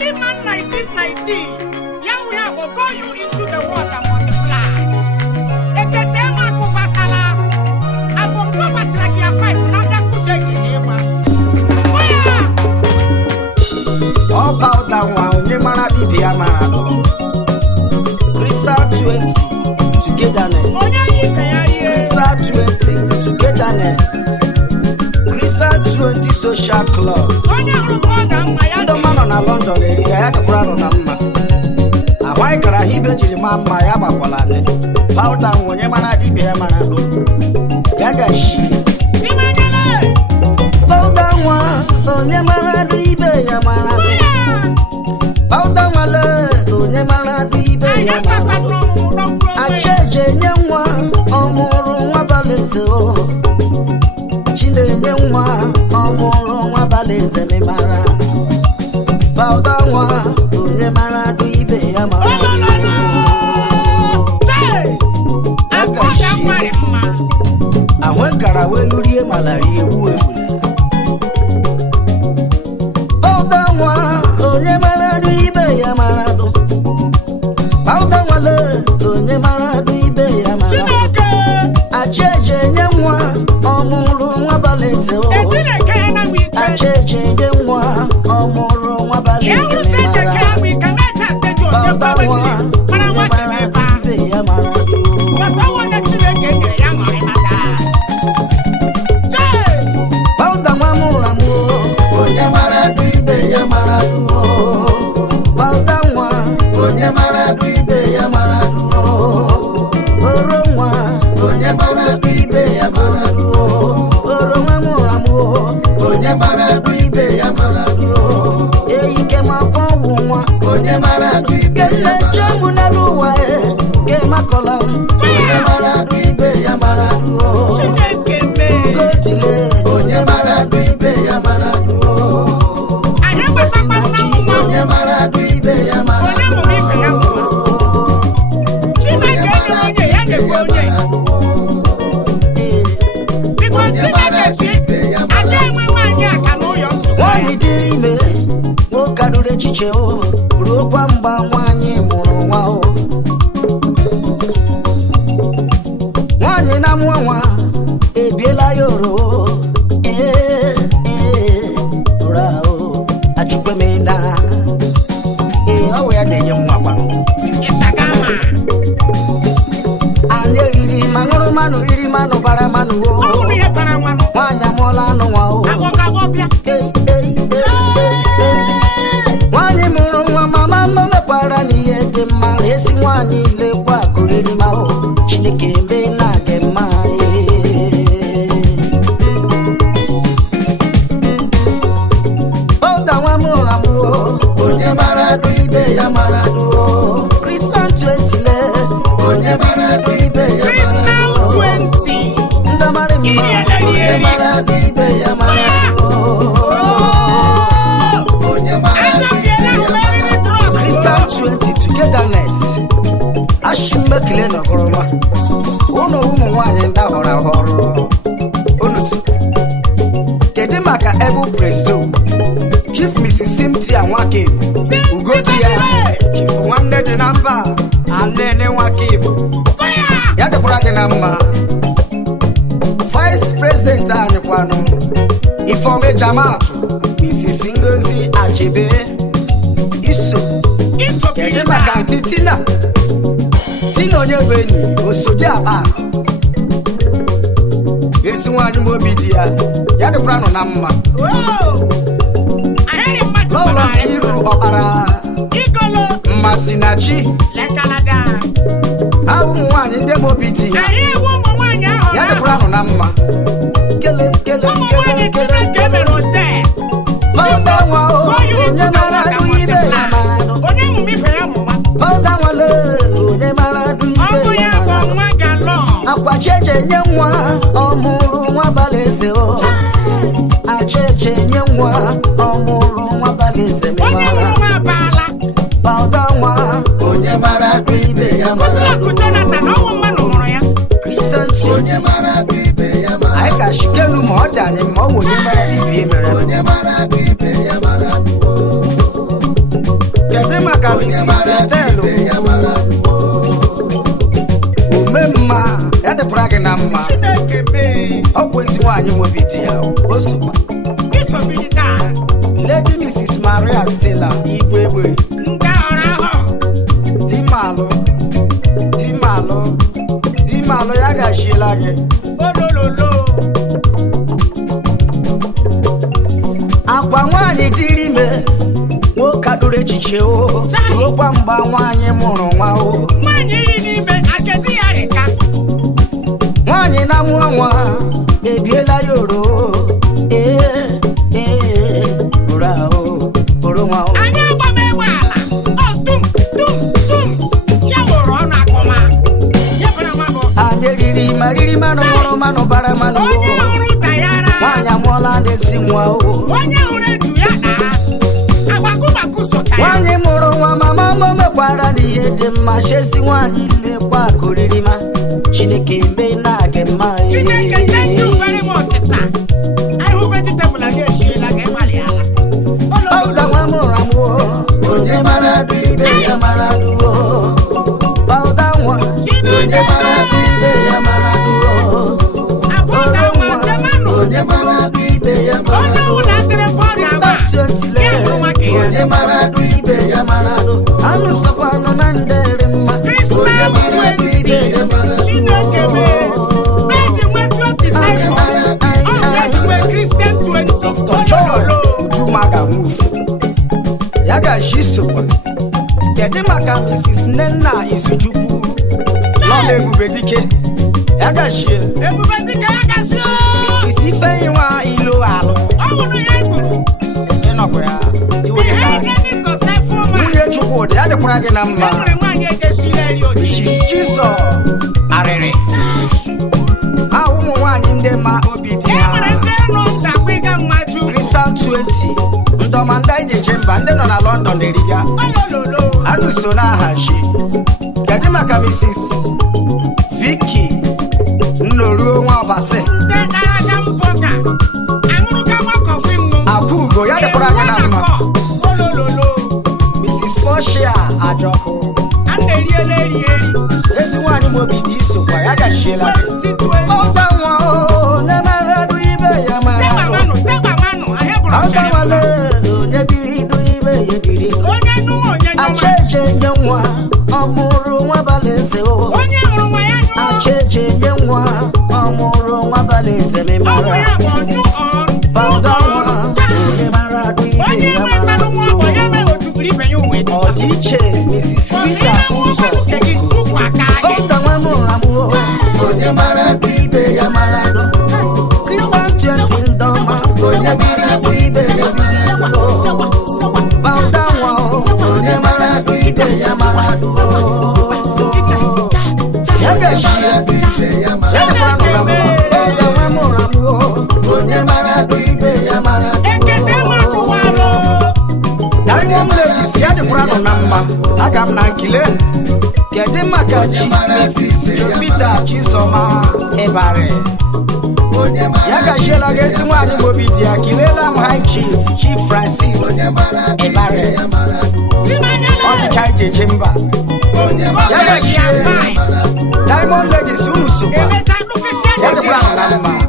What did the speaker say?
Any man 1990, Yahweh will go you into the world and multiply. Eketema kubasala. Abongo batrakia 5 na da kujegi ewa. Oya! All powder one, you man a DPA man. Crystal 20, togetherness. Oya yikayari. Crystal 20, togetherness. Crystal 20 social club. Oya ruboda maya. Ndo mano na London area ya kurano na mma. Ahwai kara hibe jiri mama ya bakwalane. Powder wonye mana DPA man. Ya gashi. Imanyele. Powder one, onye mana DPA ya man. Powder one, onye mana DPA ya man. Acheje nyenwa omuru nwa baleze o Chinde nyenwa omuru nwa baleze me mara Bauda nwa onye mara du ibe ya mara Ahwenkara welurie malari ewu efule Bauda nwa onye mara du ibe ya mara du Bauda nwa le onye mara du ibe ya mara Acheje nyenwa omuru nwa baleze o Acheje nyenwa omuru nwa baleze mara Bauda nwa ibe ya mara Bauda nwa mura mu onye mara du ibe ya mara Bauda nwa onye mara du ibe ya mara Oro nwa onye mara du ibe ya mara Oro nwa mura mu onye mara du ibe ya mara Eike ma kwa nwa onye mara du ibe ya mara Kenle na luwa ke makolam onye mara du ibe ya mara Gotile onye mara du ibe ya mara onye mara du ibe ya mara Wani diri me Wokarure chiche o Ruokwa mba nwanyi muru nwa o Nwanyi na mwa ebiela yoro Ura o Achukwe mena Awe ya denye mwa kwano Anye riri mangoro manu riri manu para manu o Wanya mola no wa o Wanyi muru wa mama mame para ni yete ma Esi wanyi le kwa kuriri ma o Chineke mbe na ke ma Oda wa mura mu o Onye mara du ibe ya mara du o Crystal 20 le Onye mara du ibe ya mara du o Ndamare mma Onye mara du ibe ya mara du Crystal 20 togetherness Ashimbe kile no koroma Uno umu nwanye nda hora horo Unusi Kede maka Ebu Presto Chief Mrs. Cynthia Nwake Ugoti ya Chief Wamne di namba Anene Nwake Yade kurake na mma Vice President anyikwano Ifome Jamatu Mrs. Ngozi Achebe Iso Kede maka Auntie Tina Tina onye wenyi Osoje abako Esi nwanyi mobidi ya Yade kurano na mma Lolo Kiru Okara Mmasinachi Awu nwanyi nde mobidi ya Yade kurano na mma Kele Baba nwa o Onye mara du ibe ya mara Baba nwa le Onye mara du ibe ya mara Akwacheche nye nwa Omuru nwa baleze o Acheche nye nwa Omuru nwa baleze me mara Baba nwa Onye mara du ibe ya mara Christian onye mara du ibe ya mara Aika shikelu moja ni mwa onye mara du ibe ya mara maka Mrs. Telo umemma ya dịkwara gị na mma ọ bụ ezi nwaanyị nwebi di ya osokwa Lady Mrs. Maria Stella Igwe Egbe Timalụ ya gachiela gị akwa nwaanyị dịrị ime nwoke adụrụ echiche o ruokwa mgba nwaanyị mụrụ nwa o nwaanyị na-amụ nwa ebiela ya oro oro nwa o anyị riri ma riri manụ mụrụ manụ bara manụ nwaanyị amụọla na-esi nwa o nwaanyị mụrụ nwa mama mụ mekwara n'ihe dị mma chesi nwaanyị lekwa akụriri ma Chineke mbe na-agị mma Bauta nwa mụrụ amụ onye mara dụ ibe ya mara dụ Bauta nwa onye mara dụ ibe ya mara dụ onye mara dụ ibe ya mara dụ onye mara dụ ibe ya mara dụ anụ sọkwanụ na ndere mma onye mara dụ ibe ya mara dụ Ujumaga move ya gashi sokwa kedu maka Mrs. Nnenna Izuchukwu Lọla Ebubedike ya gashi Mrs. Ifeyinwa Ilo Alụ ịnọkwa ya nwunye Chukwudị ya dịkwara gị na mma Mrs. Chiso Arịrị ụmụ nwaanyị ndị ma obi dị ha Crystal 20 ndọmanda ijeje mba ndị nọ na London eriga anụ so na-ahachi kedu maka Mrs. Vicky Nnoruo nwa ọbasị Akwugo ya dịkwara gị na mma Mrs. Portia Ajọkụ ezi nwaanyị mobi dị isokwa ya gachiela gị ọta nwa onye mara dụ ibe ya mara ọta nwale onye biri dụ ibe ya biri acheje nye nwa ọmụrụ nwa balaeze o acheje nye nwa ọmụrụ nwa balaeze memara ọta nwa onye mara dụ ibe ya mara ọ dị iche Mrs. Rita Ụzọ ọta nwa mụrụ amụ onye mara dụ ibe ya mara dụ Crystal 20 ndọma onye biri dụ ibe ya biri ọta nwa onye mara dụ ibe ya mara dụ ya gachi ya dịkwa nụla mma ọta nwa mụrụ amụ onye mara dụ ibe ya mara dụ Diamond Ladies ya dịkwara nọ na mma aga m na nkile kedu maka Chief Mrs. Jovita Chizoma Ịbarị ya gachiela gị ezi nwaanyị mobi dị ya kilela m High Chief Francis Ịbarị ọ dịka ijeje mba ya gachie Diamond Ladies unu sokwa ya dịkwara nọ na mma